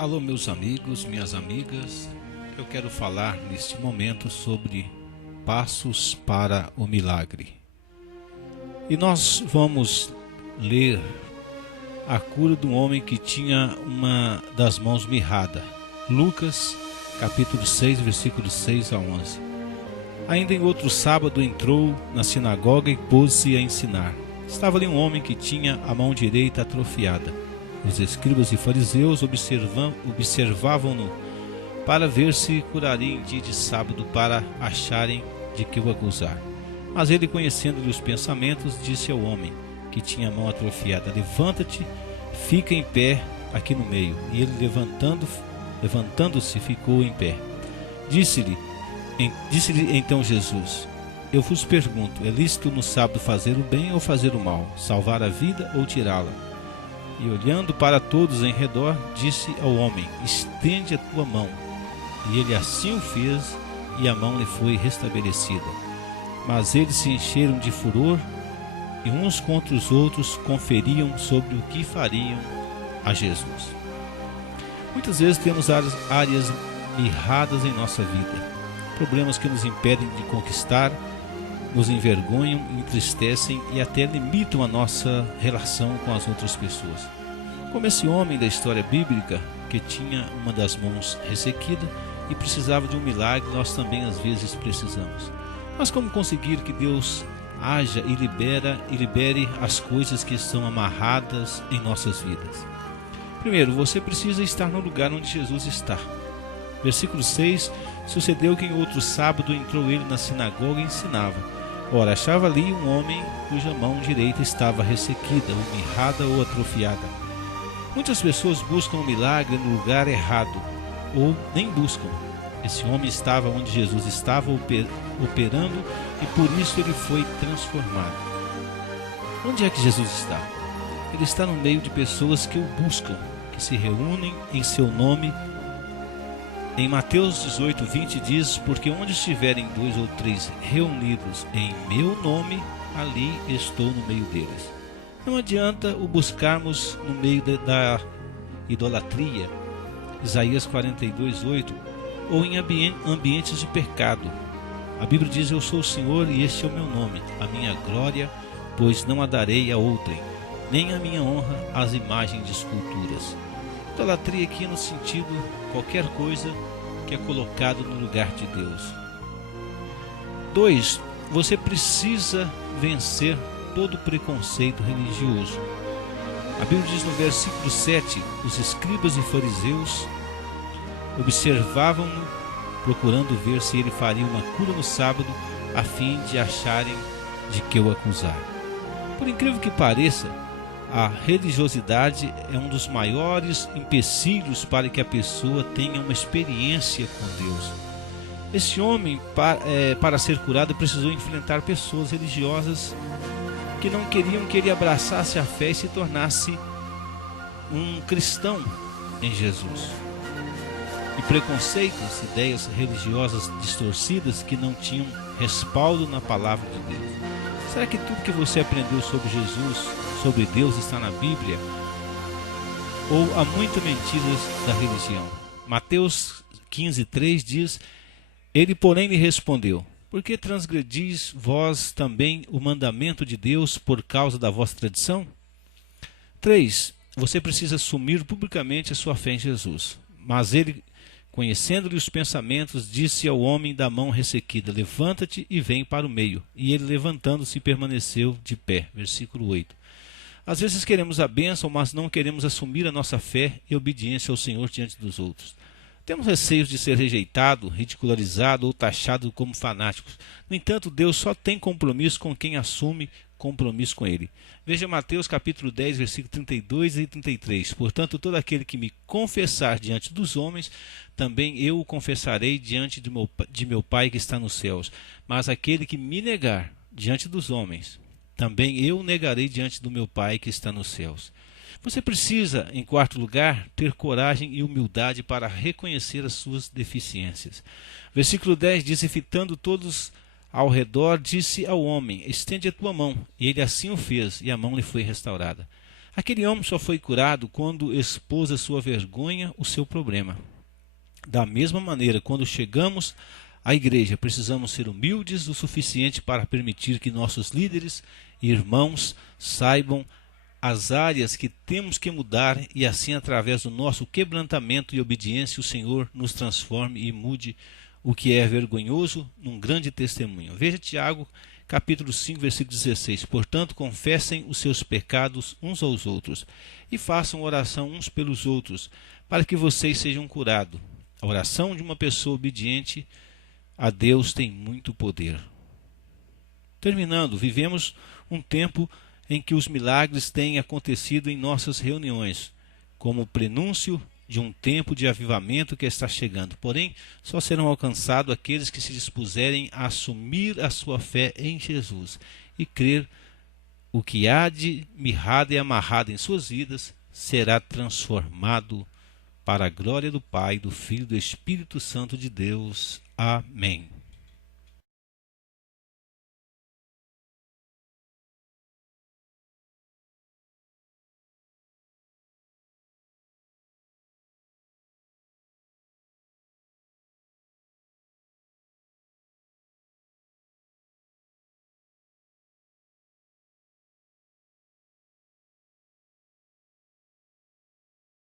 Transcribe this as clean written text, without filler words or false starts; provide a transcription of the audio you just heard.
Alô, meus amigos, minhas amigas, eu quero falar neste momento sobre passos para o milagre. E nós vamos ler a cura de um homem que tinha uma das mãos mirrada. Lucas, capítulo 6, versículos 6 a 11. Ainda em outro sábado entrou na sinagoga e pôs-se a ensinar. Estava ali um homem que tinha a mão direita atrofiada. Os escribas e fariseus observavam-no para ver se curaria em dia de sábado, para acharem de que o acusar. Mas ele, conhecendo-lhe os pensamentos, disse ao homem que tinha a mão atrofiada: levanta-te, fica em pé aqui no meio. E ele, levantando-se, ficou em pé. Disse-lhe então Jesus: eu vos pergunto, é lícito no sábado fazer o bem ou fazer o mal, salvar a vida ou tirá-la? E olhando para todos em redor, disse ao homem: estende a tua mão. E ele assim o fez, e a mão lhe foi restabelecida. Mas eles se encheram de furor, e uns contra os outros conferiam sobre o que fariam a Jesus. Muitas vezes temos áreas mirradas em nossa vida, problemas que nos impedem de conquistar, nos envergonham, entristecem e até limitam a nossa relação com as outras pessoas. Como esse homem da história bíblica que tinha uma das mãos ressequida e precisava de um milagre, nós também às vezes precisamos. Mas como conseguir que Deus haja e libere as coisas que estão amarradas em nossas vidas? Primeiro, você precisa estar no lugar onde Jesus está. Versículo 6, sucedeu que em outro sábado entrou ele na sinagoga e ensinava. Ora, achava ali um homem cuja mão direita estava ressequida, ou mirrada ou atrofiada. Muitas pessoas buscam o milagre no lugar errado, ou nem buscam. Esse homem estava onde Jesus estava operando e por isso ele foi transformado. Onde é que Jesus está? Ele está no meio de pessoas que o buscam, que se reúnem em seu nome. Em Mateus 18, 20 diz: porque onde estiverem 2 ou 3 reunidos em meu nome, ali estou no meio deles. Não adianta o buscarmos no meio da idolatria, Isaías 42, 8, ou em ambientes de pecado. A Bíblia diz: eu sou o Senhor e este é o meu nome, a minha glória, pois não a darei a outrem, nem a minha honra às imagens de esculturas. Idolatria aqui no sentido qualquer coisa que é colocado no lugar de Deus. 2. Você precisa vencer todo preconceito religioso. A Bíblia diz no versículo 7, os escribas e fariseus observavam-no, procurando ver se ele faria uma cura no sábado, a fim de acharem de que o acusar. Por incrível que pareça, a religiosidade é um dos maiores empecilhos para que a pessoa tenha uma experiência com Deus. Esse homem, para ser curado, precisou enfrentar pessoas religiosas que não queriam que ele abraçasse a fé e se tornasse um cristão em Jesus. E preconceitos, ideias religiosas distorcidas que não tinham respaldo na palavra de Deus. Será que tudo que você aprendeu sobre Jesus, sobre Deus, está na Bíblia? Ou há muitas mentiras da religião? Mateus 15, 3 diz: ele, porém, lhe respondeu: por que transgredis vós também o mandamento de Deus por causa da vossa tradição? 3. Você precisa assumir publicamente a sua fé em Jesus. Mas ele, conhecendo-lhe os pensamentos, disse ao homem da mão ressequida: levanta-te e vem para o meio. E ele, levantando-se, permaneceu de pé. Versículo 8. Às vezes queremos a bênção, mas não queremos assumir a nossa fé e obediência ao Senhor diante dos outros. Temos receios de ser rejeitado, ridicularizado ou taxado como fanáticos. No entanto, Deus só tem compromisso com quem assume compromisso com Ele. Veja Mateus capítulo 10, versículos 32 e 33. Portanto, todo aquele que me confessar diante dos homens, também eu o confessarei diante de meu Pai que está nos céus. Mas aquele que me negar diante dos homens, também eu o negarei diante do meu Pai que está nos céus. Você precisa, em quarto lugar, ter coragem e humildade para reconhecer as suas deficiências. Versículo 10 diz: e fitando todos ao redor, disse ao homem: estende a tua mão. E ele assim o fez, e a mão lhe foi restaurada. Aquele homem só foi curado quando expôs a sua vergonha, o seu problema. Da mesma maneira, quando chegamos à igreja, precisamos ser humildes o suficiente para permitir que nossos líderes e irmãos saibam as áreas que temos que mudar e assim, através do nosso quebrantamento e obediência, o Senhor nos transforme e mude o que é vergonhoso num grande testemunho. Veja Tiago, capítulo 5, versículo 16. Portanto, confessem os seus pecados uns aos outros e façam oração uns pelos outros, para que vocês sejam curados. A oração de uma pessoa obediente a Deus tem muito poder. Terminando, vivemos um tempo em que os milagres têm acontecido em nossas reuniões, como prenúncio de um tempo de avivamento que está chegando. Porém, só serão alcançados aqueles que se dispuserem a assumir a sua fé em Jesus e crer o que há de mirrado e amarrado em suas vidas será transformado para a glória do Pai, do Filho e do Espírito Santo de Deus. Amém.